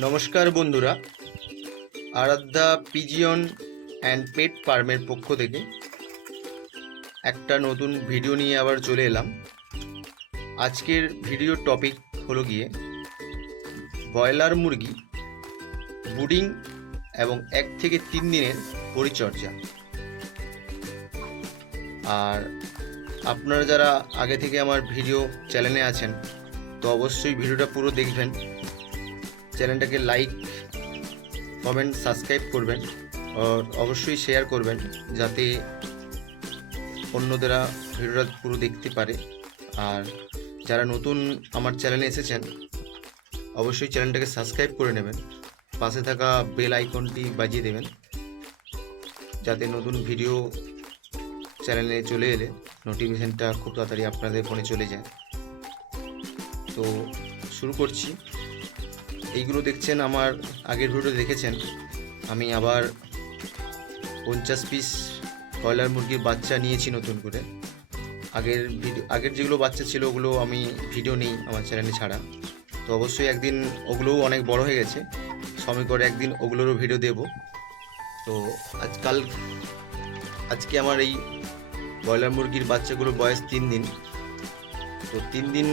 নমস্কার বন্ধুরা। আরাধ্যা pigeon and পেট ফার্মের পক্ষ থেকে একটা নতুন ভিডিও নিয়ে আবার চলে এলাম। আজকের ভিডিওর টপিক হলো গিয়ে ব্রয়লার মুরগি বুডিং এবং এক থেকে তিন দিনের পরিচর্যা। আর আপনারা যারা আগে থেকে আমার ভিডিও চ্যানেলে আছেন, তো অবশ্যই ভিডিওটা পুরো দেখবেন। চ্যানেলটাকে লাইক কমেন্ট সাবস্ক্রাইব করবেন অবশ্যই শেয়ার করবেন যাতে অন্যদেরা ভিডিওটা পুরো দেখতে পারে। আর যারা নতুন আমার চ্যানেলে এসেছেন, অবশ্যই চ্যানেলটাকে সাবস্ক্রাইব করে নেবেন। পাশে থাকা বেল আইকনটি বাজিয়ে দেবেন, যাতে নতুন ভিডিও চ্যানেলে চলে এলে নোটিফিকেশানটা খুব তাড়াতাড়ি আপনাদের ফোনে চলে যায়। তো শুরু করছি। এইগুলো দেখছেন, আমার আগের ভিডিও দেখেছেন। আমি আবার পঞ্চাশ পিস ব্রয়লার মুরগির বাচ্চা নিয়েছি নতুন করে। আগের ভিডিও আগের যেগুলো বাচ্চা ছিল, ওগুলো আমি ভিডিও নেই আমার চ্যানেলে ছাড়া। তো অবশ্যই একদিন ওগুলোও অনেক বড় হয়ে গেছে। সময় করে একদিন ওগুলোরও ভিডিও দেব। তো আজকাল আজকে আমার এই ব্রয়লার মুরগির বাচ্চাগুলোর বয়স তিন দিন। তো তিন দিন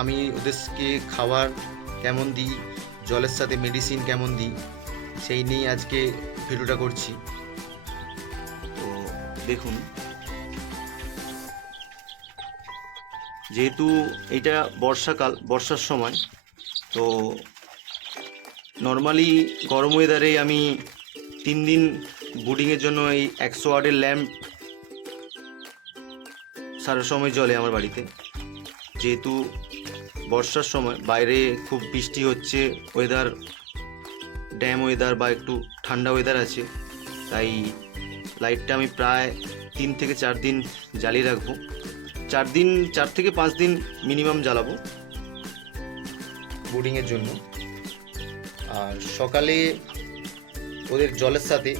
আমি ওদেরকে খাবার কেমন দিই জলের সাথে মেডিসিন কেমন দিই, সেই নিয়েই আজকে ভিডিওটা করছি। তো দেখুন, যেহেতু এটা বর্ষাকাল, বর্ষার সময়, তো নর্মালি গরম ওয়েদারে আমি তিন দিন বুডিংয়ের জন্য এই একশো ওয়ার্ডের ল্যাম্প সারা সময় জলে আমার বাড়িতে। যেহেতু বর্ষার সময় বাইরে খুব বৃষ্টি হচ্ছে ওয়েদার ড্যাম ওয়েদার বা একটু ঠান্ডা ওয়েদার আছে। তাই লাইটটা আমি প্রায় তিন থেকে চার দিন জ্বালিয়ে রাখব। চার দিন, চার থেকে পাঁচ দিন মিনিমাম জ্বালাবো। বোর্ডিংয়ের জন্য। আর সকালে ওদের জলের সাথে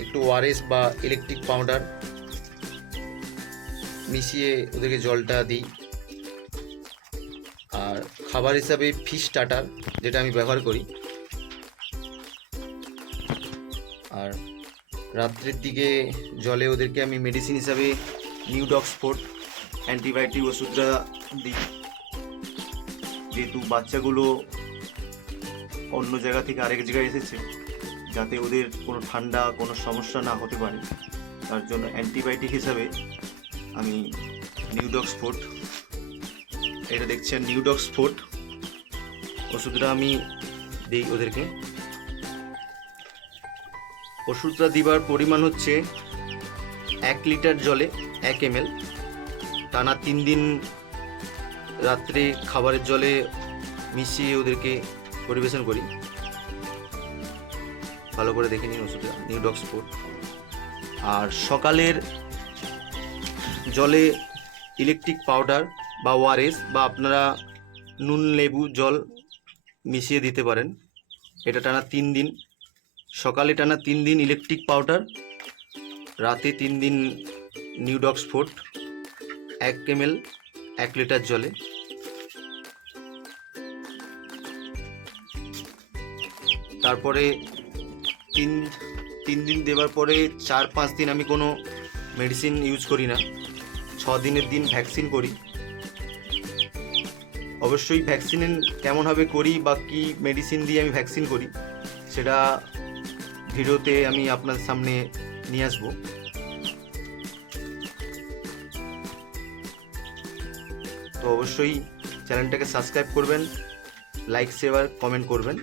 একটু ওআরএস বা ইলেকট্রিক পাউডার মিশিয়ে ওদেরকে জলটা দিই। আর খাবার হিসাবে ফিশ স্টার্টার যেটা আমি ব্যবহার করি। আর রাত্রের দিকে জলে ওদেরকে আমি মেডিসিন হিসাবে নিউডক্স ফোর্ট অ্যান্টিবায়োটিক ওষুধটা দিই। যেহেতু বাচ্চাগুলো অন্য জায়গা থেকে আরেক জায়গায় এসেছে, যাতে ওদের কোনো ঠান্ডা, কোনো সমস্যা না হতে পারে। তার জন্য অ্যান্টিবায়োটিক হিসাবে আমি নিউডক্স ফোর্ট এটা দেখছেন নিউডক্স ফোর্ট ওষুধটা আমি দিই ওদেরকে। ওষুধটা দিবার পরিমাণ হচ্ছে এক লিটার জলে এক এম টানা তিন দিন রাত্রে খাবারের জলে মিশিয়ে ওদেরকে পরিবেশন করি। ভালো করে দেখে নিন ওষুধটা নিউডক্স ফোর্ট আর সকালের জলে ইলেকট্রিক পাউডার বা ওআরএস বা আপনারা নুন, লেবু, জল মিশিয়ে দিতে পারেন। এটা টানা তিন দিন। সকালে টানা তিন দিন ইলেকট্রিক পাউডার রাতে তিন দিন নিউডক্স ফোর্ট এক এমএল এক লিটার জলে। তারপরে তিন তিন দিন দেওয়ার পরে চার, পাঁচ দিন আমি কোনো মেডিসিন ইউজ করি না। ছ দিনের দিন ভ্যাকসিন করি। অবশ্যই ভ্যাকসিন কেমনভাবে করি বা কী মেডিসিন দিয়ে আমি ভ্যাকসিন করি, সেটা ভিডিওতে আমি আপনার সামনে নিয়ে আসব। তো অবশ্যই চ্যানেলটাকে সাবস্ক্রাইব করবেন লাইক শেয়ার কমেন্ট করবেন।